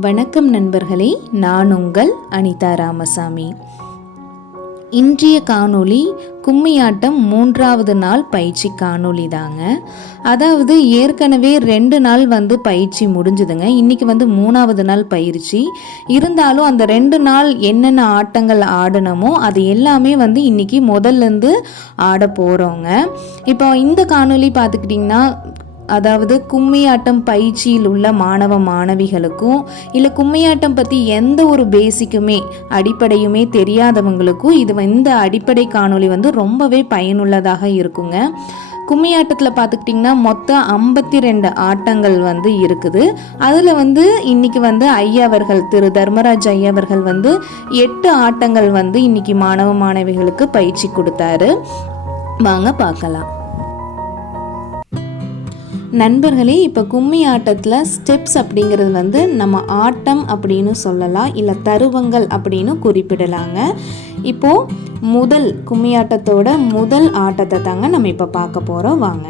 வணக்கம் நண்பர்களே, நான் உங்கள் அனிதா ராமசாமி. இன்றைய காணொளி கும்மியாட்டம் 3வது நாள் பயிற்சி காணொளி தாங்க. அதாவது ஏற்கனவே 2 நாள் பயிற்சி முடிஞ்சுதுங்க. இன்றைக்கி 3வது நாள் பயிற்சி. இருந்தாலும் அந்த 2 நாள் என்னென்ன ஆட்டங்கள் ஆடணுமோ அது எல்லாமே இன்றைக்கி முதல்லேருந்து ஆட போகிறோங்க. இப்போ இந்த காணொளி பார்த்துக்கிட்டிங்கன்னா, அதாவது கும்மியாட்டம் பயிற்சியில் உள்ள மாணவ மாணவிகளுக்கும் இல்லை கும்மியாட்டம் பற்றி எந்த ஒரு பேசிக்குமே அடிப்படையுமே தெரியாதவங்களுக்கும் இந்த அடிப்படை காணொளி ரொம்பவே பயனுள்ளதாக இருக்குங்க. கும்மியாட்டத்தில் பார்த்துக்கிட்டிங்கன்னா மொத்தம் 52 ஆட்டங்கள் இருக்குது. அதில் இன்னைக்கு ஐயா அவர்கள், திரு தர்மராஜ் ஐயா அவர்கள் 8 ஆட்டங்கள் இன்னைக்கு மாணவ மாணவிகளுக்கு பயிற்சி கொடுத்தாரு. வாங்க பார்க்கலாம். நண்பர்களே, இப்போ கும்மி ஆட்டத்தில் ஸ்டெப்ஸ் அப்படிங்கிறது நம்ம ஆட்டம் அப்படின்னு சொல்லலாம், இல்லை தருவங்கள் அப்படின்னு குறிப்பிடலாங்க. இப்போது முதல் கும்மியாட்டத்தோட முதல் ஆட்டத்தை தாங்க நம்ம இப்போ பார்க்க போகிறோம். வாங்க.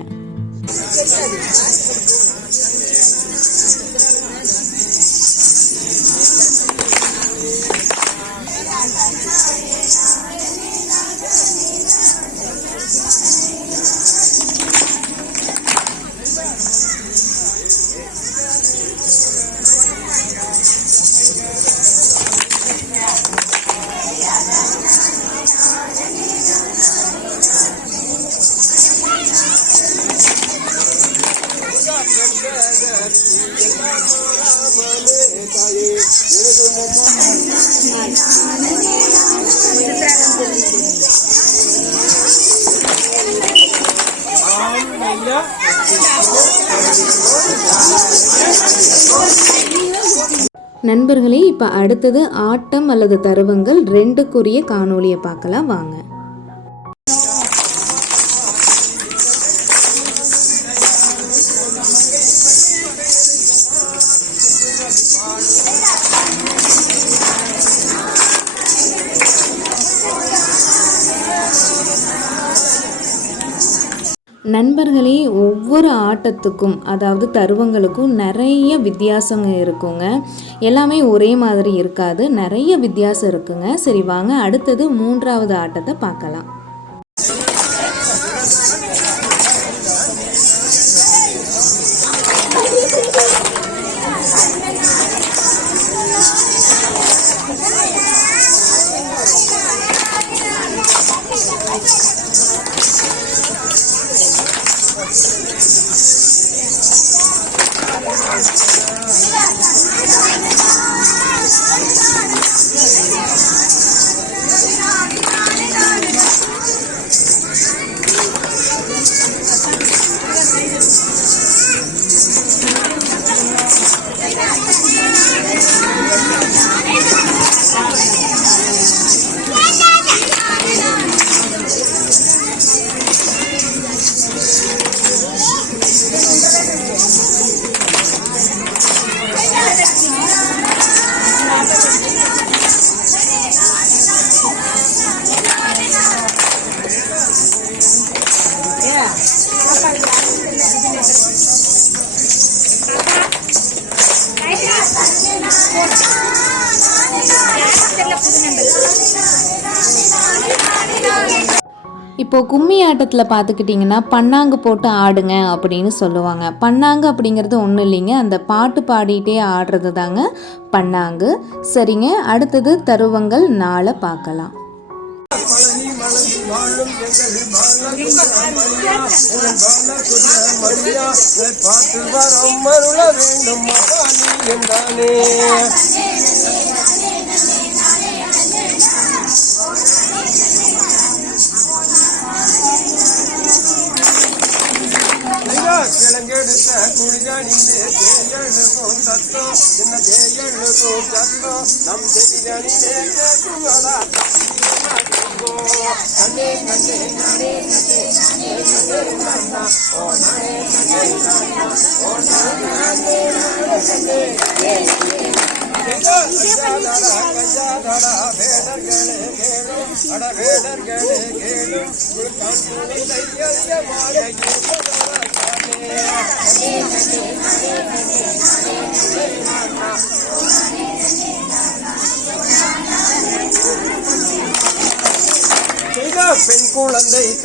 நண்பர்களே, இப்போ அடுத்தது ஆட்டம் அல்லது தருவங்கள் 2க்குரிய காணொளியை பார்க்கலாம். வாங்க. நண்பர்களே, ஒவ்வொரு ஆட்டத்துக்கும் அதாவது தருவங்களுக்கும் நிறைய வித்தியாசங்க இருக்குங்க. எல்லாமே ஒரே மாதிரி இருக்காது, நிறைய வித்தியாசம் இருக்குங்க. சரி வாங்க, அடுத்தது 3வது ஆட்டத்தை பார்க்கலாம். இப்போது கும்மி ஆட்டத்தில் பார்த்துக்கிட்டிங்கன்னா பன்னாங்கு போட்டு ஆடுங்க அப்படின்னு சொல்லுவாங்க. பன்னாங்கு அப்படிங்கிறது ஒன்றும் இல்லைங்க, அந்த பாட்டு பாடிட்டே ஆடுறது தாங்க பன்னாங்கு. சரிங்க, அடுத்தது தருவங்கள் 4 பார்க்கலாம். கிழங்கெடுத்த குழியானிலே தேயழுக்கும் தத்தோ சின்ன தேயழுக்கும் சத்தோ நம் செடிகளிலே கேட்குங்களா கண்ணே கண்ணே நானே கண்ணே ஓ நானே கண்ணே ஓ நானே கண்ணே கஞ்சாதடா வேடர்களே கேளும் அட வேடர்களே கேளும் கண்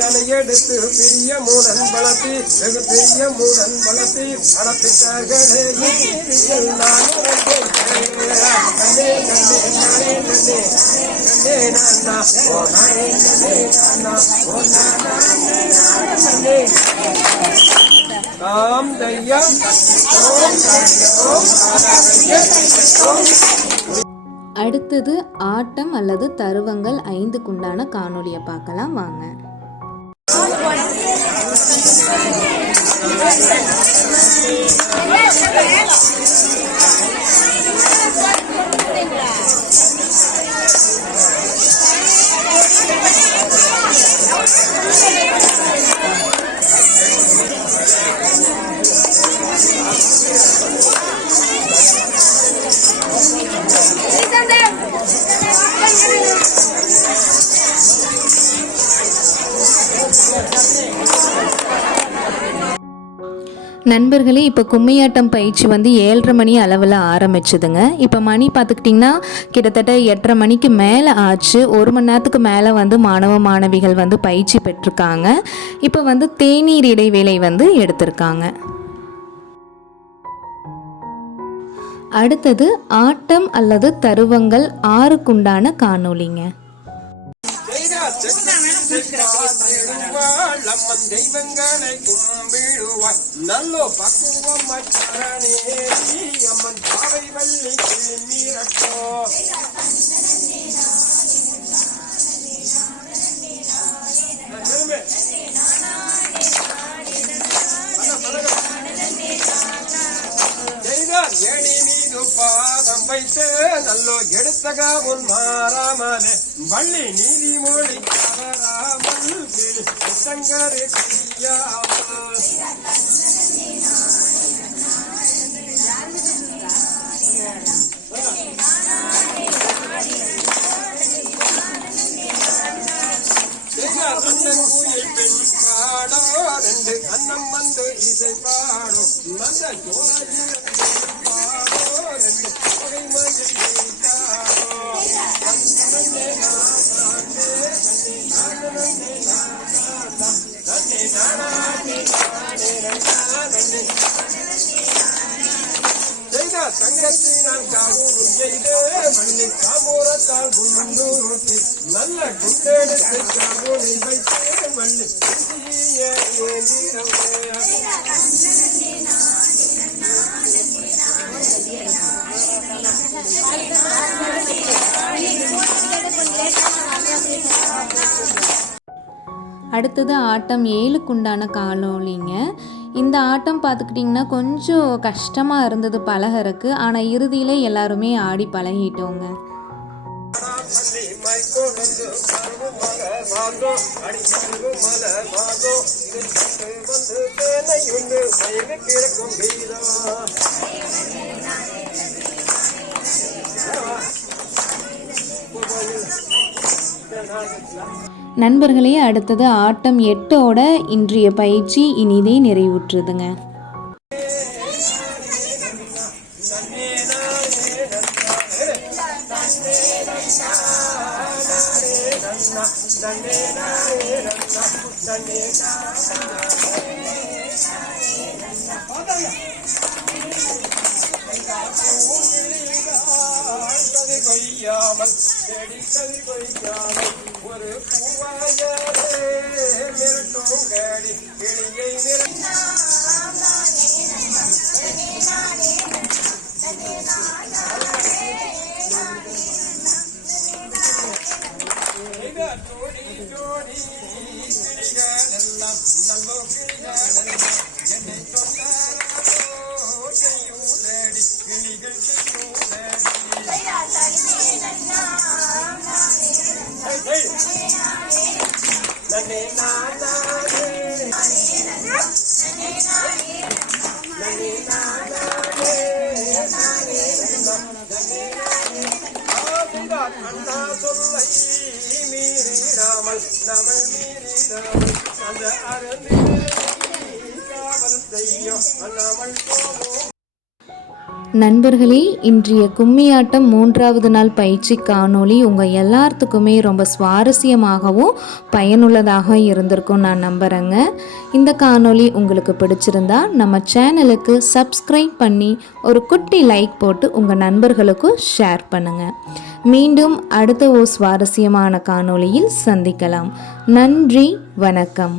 அதனை எடுத்து பிரியமுடன் வளர்த்தி வெகு பிரியமுடன் வளர்த்தி அடப்பிட்டார்களே நான் தாம் தையம் அடுத்தது ஆட்டம் அல்லது தருவங்கள் 5க்குண்டான காணொளியை பார்க்கலாம் வாங்க. நண்பர்களே, இப்போ கும்மியாட்டம் பயிற்சி வந்து 7:30 மணி அளவில் ஆரம்பிச்சுதுங்க. இப்போ மணி பார்த்துக்கிட்டிங்கன்னா கிட்டத்தட்ட 8:30 மணிக்கு மேலே ஆச்சு. 1 மணி நேரத்துக்கு மேலே வந்து மாணவ மாணவிகள் வந்து பயிற்சி பெற்றிருக்காங்க. இப்போ வந்து தேநீர் இடைவேளை வந்து எடுத்திருக்காங்க. அடுத்தது ஆட்டம் அல்லது தருவங்கள் 6க்குண்டான காணொளிங்க. அம்மன் தெய்வங்களை கும்பிடுவாய் நல்லோ பக்குவம் அம்மன் பாவை வள்ளி மீறட்டோ ஏணி மீது பாதம் வைத்து நல்லோ எடுத்தக உன் மாறாமலே வள்ளி நீதிமொழி தவறாமல் சங்கரே செய்யாமல் பெண் பாடோ 2 அன்னம் வந்து இசை பாடோ நல்ல தங்கத்தினால் காவூர் செய்து மண்ணி காமூரத்தால் குண்டூருட்டி நல்ல குண்டெடுத்து காவூரை வைத்து மண்ணி அடுத்தது ஆட்டம் 7க்குண்டான காணொளிங்க. இந்த ஆட்டம் பார்த்துக்கிட்டிங்கன்னா கொஞ்சம் கஷ்டமாக இருந்தது பழகிறதுக்கு. ஆனால் இறுதியில் எல்லாருமே ஆடி பழகிட்டோங்க. நண்பர்களே, அடுத்தது ஆட்டம் 8ஓட இன்றைய பயிற்சி இனிதே நிறைவுற்றுதுங்க. கொய்யாமல் செடிக்கல் கொய்யாமல் ஒரு பூவாயே மிரட்டும் கடி கிளியை ஜோடி ஜோடி கிளிகள் எல்லாம் நல்லோ கிளிகள் என்னை தொண்டாரோ செய்யூதடி கிளிகள் அண்ணா சொல்லை மீறிடாமல் நம்மை மீறிடாமல் அந்த அருந்தி காவல் செய்யும் நம்மள் போவோம். நண்பர்களே, இன்றைய கும்மியாட்டம் 3வது நாள் பயிற்சி காணொளி உங்கள் எல்லாத்துக்குமே ரொம்ப சுவாரஸ்யமாகவும் பயனுள்ளதாக இருந்திருக்கும் நான் நம்புகிறேங்க. இந்த காணொளி உங்களுக்கு பிடிச்சிருந்தா நம்ம சேனலுக்கு சப்ஸ்கிரைப் பண்ணி ஒரு குட்டி லைக் போட்டு உங்கள் நண்பர்களுக்கும் ஷேர் பண்ணுங்கள். மீண்டும் அடுத்த ஒரு சுவாரஸ்யமான காணொளியில் சந்திக்கலாம். நன்றி, வணக்கம்.